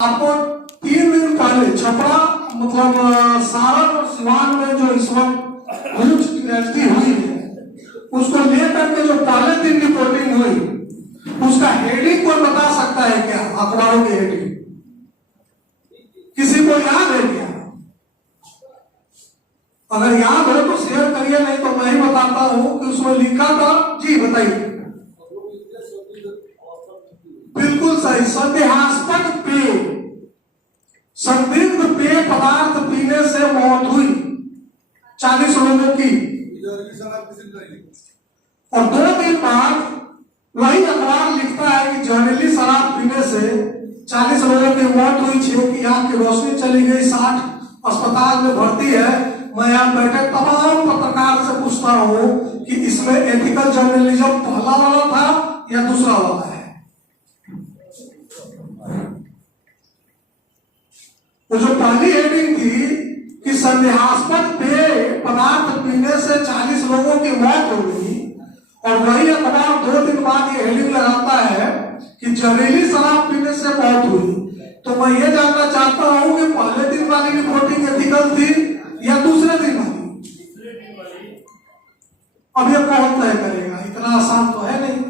आपको 3 दिन पहले छपरा मतलब सारण और सिवान में जो इस वक्त ह्यूज ट्रेजेडी हुई है उसको लेकर के जो पहले दिन रिपोर्टिंग हुई उसका हेडिंग कोई बता सकता है क्या? अखबारों की हेडिंग किसी को याद है क्या? अगर याद हो तो शेयर करिए, नहीं तो मैं ही बताता हूं कि उसमें लिखा था। जी बताइए। बिल्कुल सही, संदेहास्पद पेय, संदिग्ध पेय पदार्थ पीने से मौत हुई 40 लोगों की। और 2 दिन बाद वही अखबार लिखता है कि जहरीली शराब पीने से 40 लोगों की मौत हुई, 6 की आंख की रोशनी चली गई, 60 अस्पताल में भर्ती है। मैं यहाँ बैठे तमाम पत्रकार से पूछता हूँ कि इसमें एथिकल जर्नलिज्म पहला वाला था या दूसरा वाला है? वो जो पहली हेडिंग थी कि संदेहास्पद पेय पदार्थ पीने से 40 लोगों की मौत हो गई, और वही अखबार 2 दिन बाद ये हेडिंग लगाता है कि जहरीली शराब पीने से मौत हुई, तो मैं ये जानना चाहता हूं कि पहले दिन वाली रिपोर्टिंग एथिकल थी या दूसरे दिन वाली? अब ये कौन तय करेगा? इतना आसान तो है नहीं।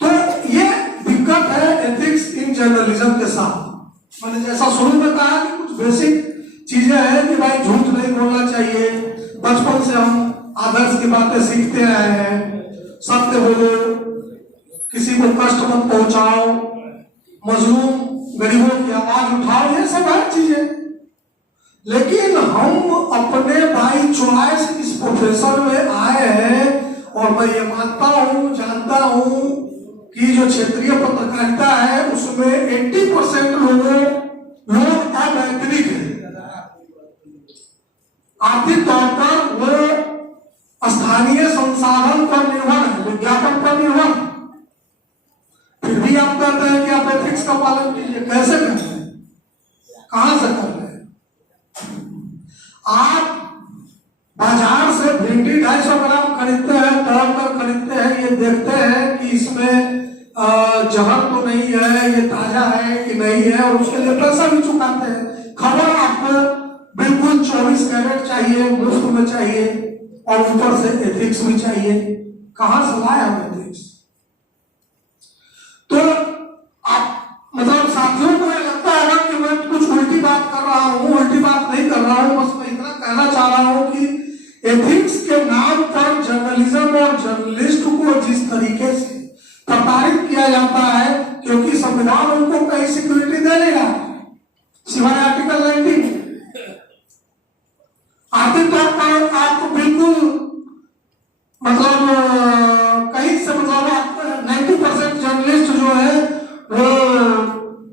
तो ये दिक्कत है एथिक्स इन जर्नलिज्म के साथ। मैंने जैसा शुरू में कहा कि कुछ बेसिक चीजें हैं कि भाई झूठ नहीं बोलना चाहिए, बचपन से हम आदर्श की बातें सीखते आए हैं, सत्य बोलो, किसी को कष्ट मत पहुंचाओ, मजलूम गरीबों की आवाज उठाओ, ये सब है चीजें। लेकिन हम अपने बाई चॉइस इस प्रोफेशन में आए हैं, और मैं ये मानता हूं, जानता हूं कि जो क्षेत्रीय पत्रकारिता है उसमें 80% लोग अवैतनिक है। आर्थिक तौर पर वो स्थानीय संसाधन पर निर्भर है, विज्ञापन पर निर्भर। फिर भी आप कहते हैं कि आप एथिक्स का पालन कीजिए। कैसे करते हैं? कहां से कर रहे हैं? आप बाजार से भिंडी 250 ग्राम खरीदते हैं, तोड़ कर खरीदते हैं, ये देखते हैं कि इसमें जहर तो नहीं है, ये ताजा है कि नहीं है, और उसके लिए पैसा भी चुकाते हैं। खबर आपको बिल्कुल 24 कैरेट चाहिए, मुफ्त में चाहिए, और ऊपर से एथिक्स भी चाहिए। कहां से लाए हम एथिक्स? तो आप मतलब साथियों को ये लगता है ना कि मैं कुछ उल्टी बात कर रहा हूं। उल्टी बात नहीं कर रहा हूं, बस मैं इतना कहना चाह रहा हूं कि एथिक्स के नाम पर जर्नलिज्म और जर्नलिस्ट को जिस तरीके से प्रताड़ित किया जाता है, क्योंकि संविधान उनको कहीं सिक्योरिटी दे नहीं रहा सिवाय आर्टिकल 19। आर्थिक तौर पर आपको बिल्कुल मतलब कहीं से मतलब 90% जर्नलिस्ट जो है वो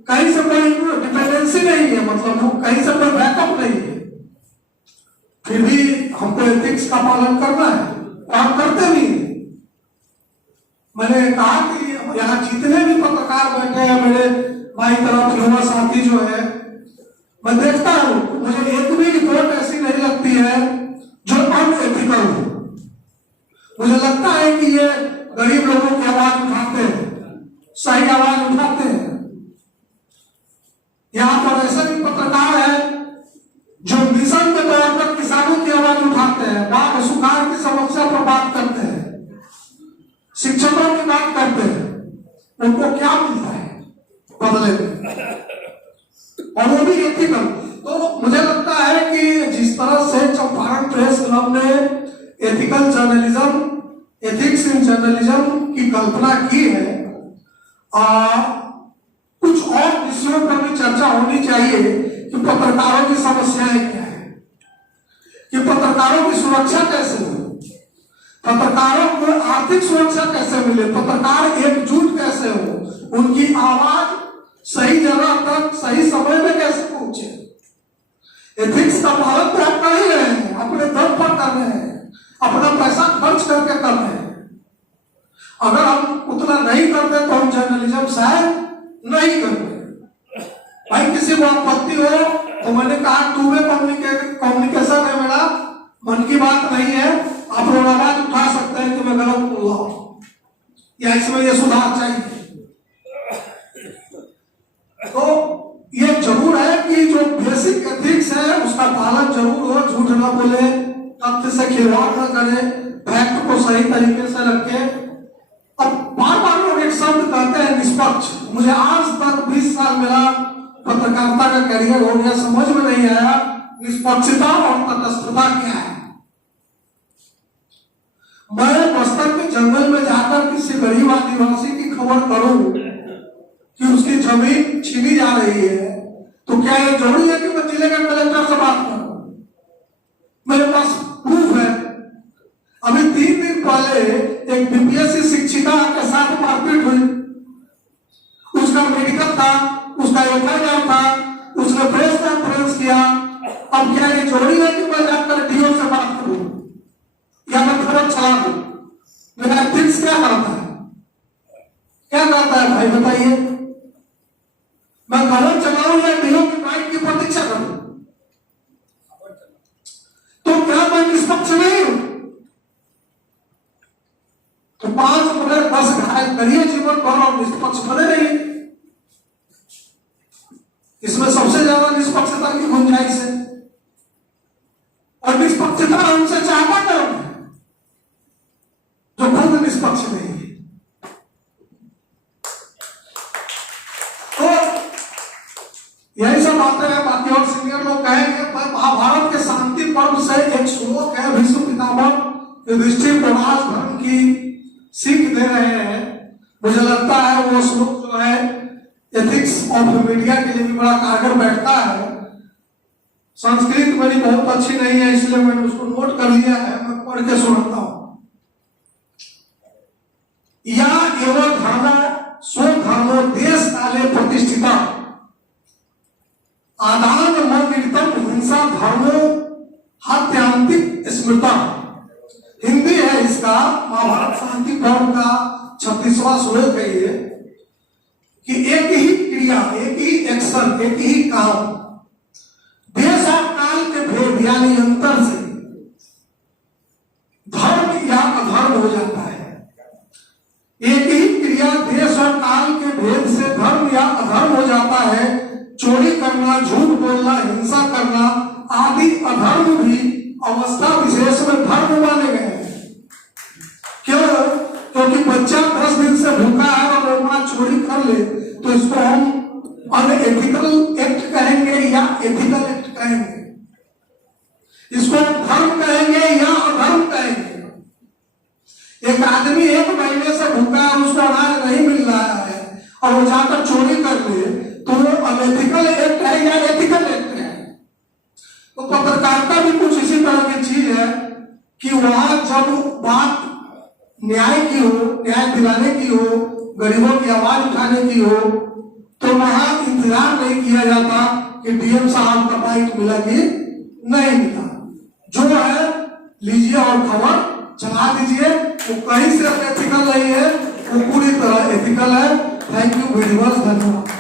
कहीं से कोई डिपेंडेंसी नहीं है, मतलब वो कहीं से कोई बैकअप नहीं है। फिर भी हमको एथिक्स का पालन करना है, काम करते भी। मैंने कहा कि यहाँ जितने भी पत्रकार बैठे हैं, मेरे भाई तरफ युवा साथी जो है, मैं देखता हूँ, मुझे एक भी रिपोर्ट ऐसी नहीं लगती है जो अनएथिकल हो। मुझे लगता है कि ये गरीब लोगों की आवाज उठाते हैं, सही आवाज उठाते हैं। यहाँ पर ऐसे भी पत्रकार है जो मिशन के तौर पर किसानों की आवाज उठाते हैं, बाढ़ सुखाड़ की समस्या पर बात करते हैं, शिक्षकों की बात करते हैं। उनको क्या मिलता है बदले में? और वो भी एथिकल। तो मुझे लगता है कि जिस तरह से चंपारण प्रेस क्लब ने ethical journalism, ethics in journalism की कल्पना की है, कुछ और विषयों पर भी चर्चा होनी चाहिए कि पत्रकारों की समस्याएं क्या है, कि पत्रकारों की सुरक्षा कैसे हो, पत्रकारों को आर्थिक सुरक्षा कैसे मिले, पत्रकार एकजुट कैसे हो, उनकी आवाज सही जगह तक सही समय में कैसे पहुंचे। एथिक्स का पालन तो आप कर ही रहे हैं, अपने दम पर कर रहे हैं, अपना पैसा खर्च करके कर रहे हैं। अगर हम उतना नहीं करते तो हम जर्नलिज्म शायद नहीं करते। भाई किसी को आपत्ति हो तो मैंने कहा टू वे कम्युनिकेशन है मेरा, मन की बात नहीं है, आप लोग आवाज उठा सकते हैं कि मैं गलत बोल रहा हूं या इसमें ये सुधार चाहिए। उसका पालन जरूर हो, झूठ ना बोले, तथ्य से खिलवाड़ न करे, फैक्ट को सही तरीके से रखे। अब बार बार लोग एक शब्द कहते हैं निष्पक्ष। मुझे आज तक 20 साल मेरा पत्रकारिता का करियर हो गया, समझ में नहीं आया निष्पक्षता और तटस्थता क्या है। मैं बस्तर के जंगल में जाकर किसी गरीब आदिवासी की खबर करूं कि उसकी जमीन छीनी जा रही है, तो क्या ये जरूरी है कि मैं जिले के कलेक्टर से बात करूं? मेरे पास प्रूफ है। अभी 3 दिन पहले एक बीपीएससी शिक्षिका के साथ मारपीट हुई, उसका मेडिकल था, उसका एफआईआर था, उसने प्रेस कॉन्फ्रेंस किया। अब क्या ये जरूरी है कि मैं जाकर डीओ से बात करूं या मैं खबर चला दूं? मेरा एथिक्स क्या करता है, क्या करता है भाई बताइए? मैं खबर चलाऊं या डीओ की बाइट की प्रतीक्षा करूं? तो क्या मैं निष्पक्ष नहीं हूं? तो 5 मिनट 10 घायल करिए जीवन भर और निष्पक्ष बने रहिए। इसमें सबसे ज्यादा निष्पक्षता की गुंजाइश है, और निष्पक्षता हमसे चाहता कौन है? जो खुद निष्पक्ष नहीं है। तो यही सब बातें हैं। बाकी और सीनियर लोग कहेंगे, पर महाभारत के शांति पर्व से एक श्लोक है, विश्व पितामह युधिष्ठिर को राजधर्म की सीख दे रहे हैं। मुझे लगता है वो श्लोक जो है एथिक्स ऑफ मीडिया के लिए भी बड़ा कारगर बैठता है। संस्कृत मेरी बहुत अच्छी नहीं है, इसलिए मैंने उसको नोट कर लिया है, मैं पढ़ के सुनाता हूं। या एवं धर्म स्व धर्मो देश काले प्रतिष्ठिता आदान मनिर्तम हिंसा धर्मो हत्यांतिक स्मृता। हिंदी है इसका, महाभारत शांति पर्व का 36वां श्लोक है ये, कि एक ही क्रिया, एक ही एक्शन, एक ही काम देश और काल के भेद यानी अंतर से धर्म या अधर्म हो जाता है। एक ही क्रिया देश और काल के भेद से धर्म या अधर्म हो जाता है। चोरी करना, झूठ बोलना, हिंसा करना आदि अधर्म भी अवस्था विशेष में धर्म माने गए हैं। क्यों? क्योंकि बच्चा 10 दिन से भूखा है और वो मां चोरी कर ले तो इसको हम अनएथिकल एक्ट कहेंगे या एथिकल एक्ट कहेंगे? इसको धर्म कहेंगे या अधर्म कहेंगे? एक आदमी 1 महीने से भूखा है, उसको अनाज नहीं मिल रहा है और वो जाकर चोरी कर ले, तो वो अनएथिकल एक्ट है या एथिकल एक्ट है? तो पत्रकारिता भी कुछ इसी तरह की चीज है कि वहां जब बात न्याय की हो, न्याय दिलाने की हो, गरीबों की आवाज उठाने की हो, तो वहां इंतजार नहीं किया जाता कि डीएम साहब का बाइट मिला कि नहीं मिला। जो है लीजिए और खबर चला दीजिए। वो कहीं से एथिकल नहीं है, वो पूरी तरह एथिकल है। थैंक यू वेरी मच, धन्यवाद।